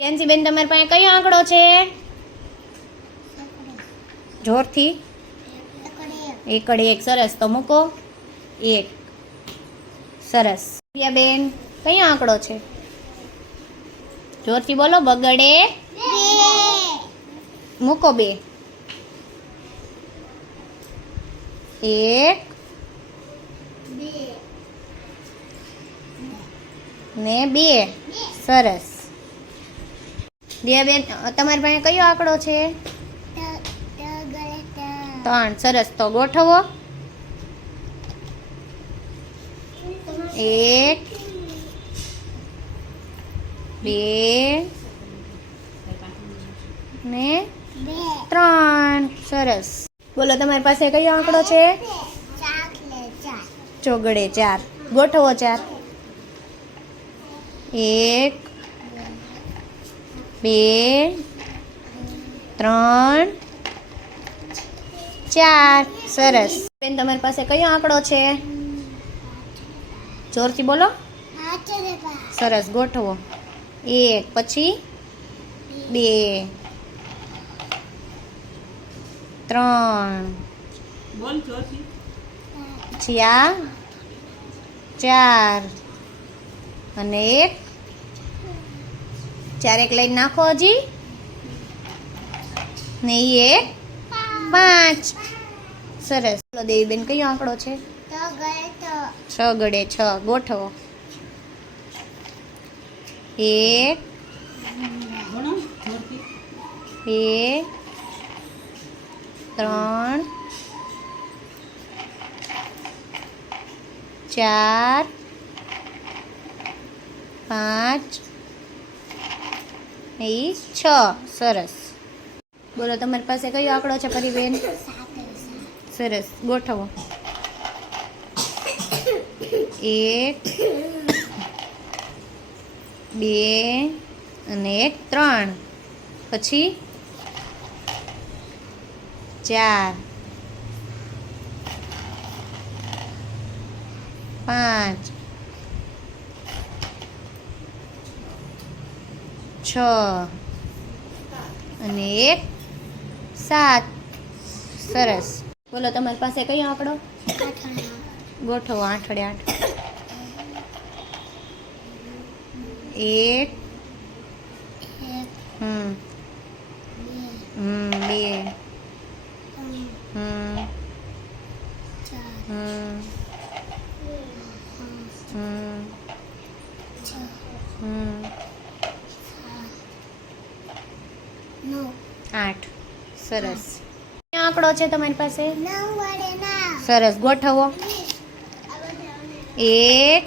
કેન્સી બેન તમારી પાસે કયો આંકડો છે? જોરથી. એકડ એક સરસ. તો મૂકો. એક. સરસ. બેન કયો આંકડો છે? જોરથી બોલો બગડે. મૂકો બે. એક. ને બે. સરસ. બેન તમારી પાસે કયો આંકડો છે? ત્રણ. સરસ. તો ગોઠવો. એક, બે ને ત્રણ. સરસ. બોલો, તમારી પાસે કયો આંકડો છે? ચોગડે ચાર. ગોઠવો ચાર. એક બે ત્રણ ચાર. સરસ. બેન તમારી પાસે કયો આંકડો છે? જોરથી બોલો. સરસ ગોઠવો. એક પછી? બે. ત્રણ. પછી આ? ચાર. અને એક? ચાર એક લઈને નાખો હજી. ને એ પાંચ. સરસ. દેવીબેન, કયો આંકડો છે? છ ગડે છ. ગોઠવો. એક બે ત્રણ, ચાર, પાંચ એ છ. સરસ. બોલો, તમારી પાસે કયો આંકડો છે પરિબેન સરસ. ગોઠવો. એક, બે અને એક, ત્રણ. પછી? ચાર. પાંચ. છ અને એક સાત. સરસ. બોલો તમારી પાસે કયો આંકડો? ગોઠવો આઠડે આઠ. એક. હમ. હમ બે. હમ. હમ. હમ. હમ. આઠ. સરસ. ક્યાં આંકડો છે તમારી પાસે? સરસ. ગોઠવો. એક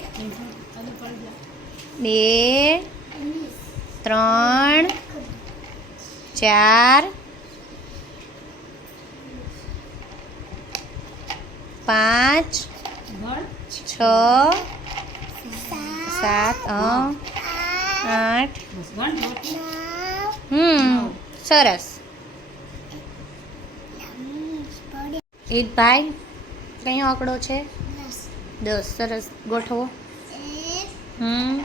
બે ત્રણ ચાર પાંચ છ સાત અ, આઠ. હમ. સરસ. ઈદભાઈ કયો આંકડો છે? દસ. સરસ. ગોઠવો. હમ.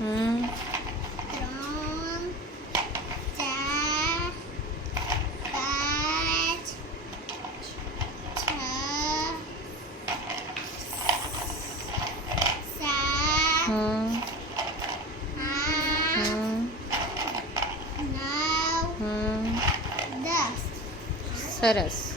હમ. સરસ.